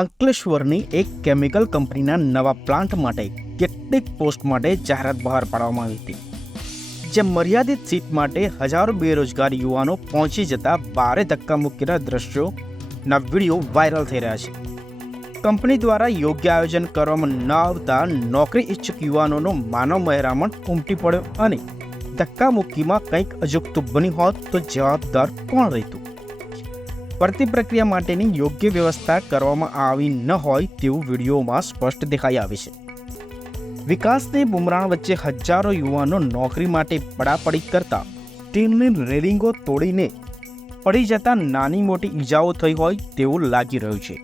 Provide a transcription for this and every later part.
અંકલેશ્વરની એક કેમિકલ કંપનીના નવા પ્લાન્ટ માટે કેટલીક પોસ્ટ માટે જાહેરાત બહાર પાડવામાં આવી હતી, જે મર્યાદિત સીટ માટે હજારો બેરોજગાર યુવાનો પહોંચી જતા ભારે ધક્કા મૂકીના દ્રશ્યોના વીડિયો વાયરલ થઈ રહ્યા છે. કંપની દ્વારા યોગ્ય આયોજન કરવામાં ન આવતા નોકરી ઈચ્છુક યુવાનોનો માનવ મહેરામણ ઉમટી પડ્યો અને ધક્કા મુક્કીમાં કંઈક અજુગતું બની હોત તો જવાબદાર કોણ રહેતું? ભરતી પ્રક્રિયા માટેની યોગ્ય વ્યવસ્થા કરવામાં આવી ન હોય તેવું વિડીયોમાં સ્પષ્ટ દેખાઈ આવે છે. વિકાસની બુમરાણ વચ્ચે હજારો યુવાનો નોકરી માટે પડાપડી કરતા ટીમની રેલિંગો તોડીને પડી જતા નાની મોટી ઈજાઓ થઈ હોય તેવું લાગી રહ્યું છે.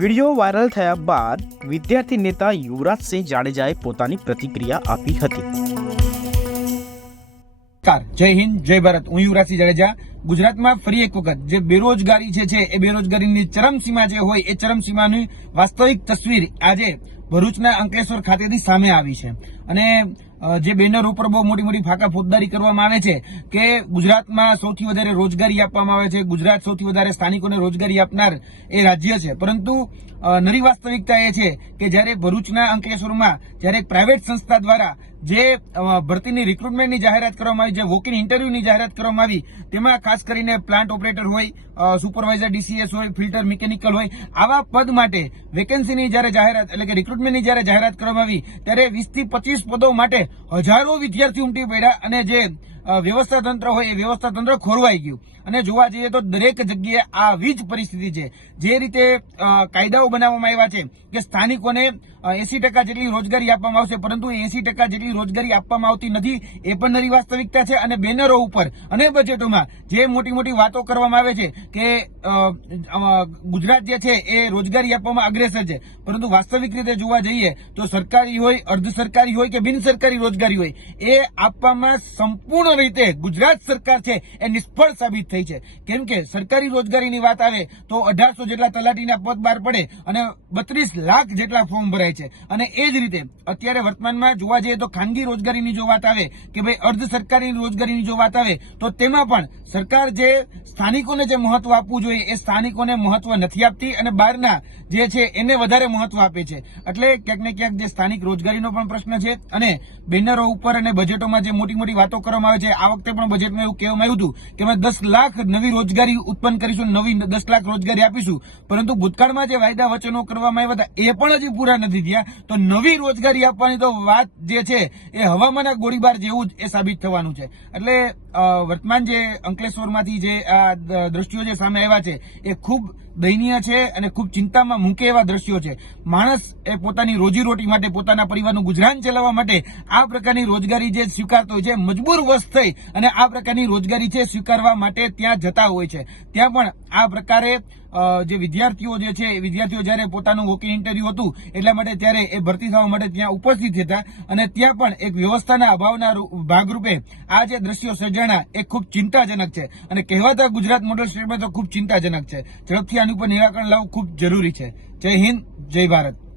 વીડિયો વાયરલ થયા બાદ વિદ્યાર્થી નેતા યુવરાજસિંહ જાડેજાએ પોતાની પ્રતિક્રિયા આપી હતી. નમસ્કાર. જય હિન્દ, જય ભારત. હું યુવરાજસિંહ જાડેજા. ગુજરાતમાં ફરી એક વખત જે બેરોજગારી છે, એ બેરોજગારીની ચરમસીમા જે હોય, એ ચરમસીમાની વાસ્તવિક તસવીર આજે ભરૂચના અંકલેશ્વર ખાતેથી સામે આવી છે. અને જે બેનર ઉપર બહુ મોટી મોટી ફાકા ફોજદારી કરવામાં આવે છે કે ગુજરાતમાં સૌથી વધારે રોજગારી આપવામાં આવે છે, ગુજરાત સૌથી વધારે સ્થાનિકોને રોજગારી આપનાર એ રાજ્ય છે. પરંતુ નરી વાસ્તવિકતા એ છે કે જ્યારે ભરૂચના અંકલેશ્વરમાં જ્યારે પ્રાઇવેટ સંસ્થા દ્વારા જે ભરતીની રિક્રુટમેન્ટની જાહેરાત કરવામાં આવી, જે વોકિંગ ઇન્ટરવ્યુની જાહેરાત કરવામાં આવી, તેમાં ખાસ કરીને પ્લાન્ટ ઓપરેટર હોય સુપરવાઇઝર ડીસીએસ હોય ફિલ્ટર મિકેનિકલ હોય, આવા પદ માટે વેકેન્સીની જ્યારે જાહેરાત એટલે કે રિક્રુટમેન્ટની જ્યારે જાહેરાત કરવામાં આવી, ત્યારે વીસથી પચીસ પદો માટે હજારો વિદ્યાર્થી ઉમટી પડ્યા અને જે વ્યવસ્થા તંત્ર હોય એ વ્યવસ્થા તંત્ર ખોરવાઈ ગયું. અને જોવા જઈએ તો દરેક જગ્યાએ આવી જ પરિસ્થિતિ છે. જે રીતે કાયદાઓ બનાવવામાં આવ્યા છે કે સ્થાનિકોને એસી ટકા જેટલી રોજગારી આપવામાં આવશે, પરંતુ એસી ટકા જેટલી રોજગારી આપવામાં આવતી નથી, એ પણ નરી વાસ્તવિકતા છે અને બેનરો ઉપર અને બજેટોમાં જે મોટી મોટી વાતો કરવામાં આવે છે કે ગુજરાત જે છે એ રોજગારી આપવામાં અગ્રેસર છે. પરંતુ વાસ્તવિક રીતે જોવા જઈએ તો સરકારી હોય, અર્ધ સરકારી હોય કે બિન સરકારી રોજગારી હોય, એ આપવામાં સંપૂર્ણ રીતે ગુજરાત સરકાર છે એ નિષ્ફળ સાબિત થઈ છે. કેમ કે સરકારી રોજગારીની વાત આવે તો અઢારસો જેટલા તલાટીના પદ બહાર પડે અને બત્રીસ લાખ જેટલા ફોર્મ ભરાય છે. અને એ જ રીતે અત્યારે વર્તમાનમાં જોવા જઈએ તો ખાનગી રોજગારીની જો વાત આવે કે ભાઈ અર્ધ સરકારી રોજગારીની જો વાત આવે તો તેમાં પણ સરકાર જે સ્થાનિકોને જે મહત્વ આપવું જોઈએ એ સ્થાનિકોને મહત્વ નથી આપતી અને બહારના જે છે એને વધારે મહત્વ આપે છે. એટલે ક્યાંક ને ક્યાંક જે સ્થાનિક રોજગારીનો પણ પ્રશ્ન છે અને બેનરો ઉપર અને બજેટોમાં જે મોટી મોટી વાતો કરવામાં આવે છે આ વખતે પણ બજેટમાં એવું કહેવામાં આવ્યું હતું કે અમે દસ લાખ નવી રોજગારી ઉત્પન્ન કરીશું, નવી દસ લાખ રોજગારી આપીશું. પરંતુ ભૂતકાળમાં જે વાયદા વચનો કરવામાં આવ્યા હતા, એ પણ હજી પૂરા નથી થયા. તો નવી રોજગારી આપવાની તો વાત જે છે, એ હવામાના ગોળીબાર જેવું જ એ સાબિત થવાનું છે. એટલે વર્તમાન જે અંકલેશ્વરમાંથી જે આ દ્રષ્ટિઓ જે સામે આવ્યા છે, એ ખૂબ દયનીય છે અને ખૂબ ચિંતામાં મૂકે એવા દ્રશ્યો છે. માણસ એ પોતાની રોજીરોટી માટે પોતાના પરિવારનું ગુજરાન ચલાવવા માટે આ પ્રકારની રોજગારી જે સ્વીકારતો હોય છે, મજબૂર વશ થઈ અને આ પ્રકારની રોજગારી છે સ્વીકારવા માટે ત્યાં જતા હોય છે. ત્યાં પણ આ પ્રકારે જે વિદ્યાર્થીઓ જે છે વિદ્યાર્થીઓ જ્યારે પોતાનું વોકિંગ ઇન્ટરવ્યુ હતું, એટલા માટે ત્યારે એ ભરતી થવા માટે ત્યાં ઉપસ્થિત હતા અને ત્યાં પણ એક વ્યવસ્થાના અભાવના ભાગરૂપે આ જે દ્રશ્યો સર્જાણા એ ખૂબ ચિંતાજનક છે. અને કહેવાતા ગુજરાત મોડલ સ્ટેટમાં તો ખૂબ ચિંતાજનક છે. ઝડપથી આની ઉપર નિરાકરણ લાવવું ખૂબ જરૂરી છે. જય હિન્દ જય ભારત.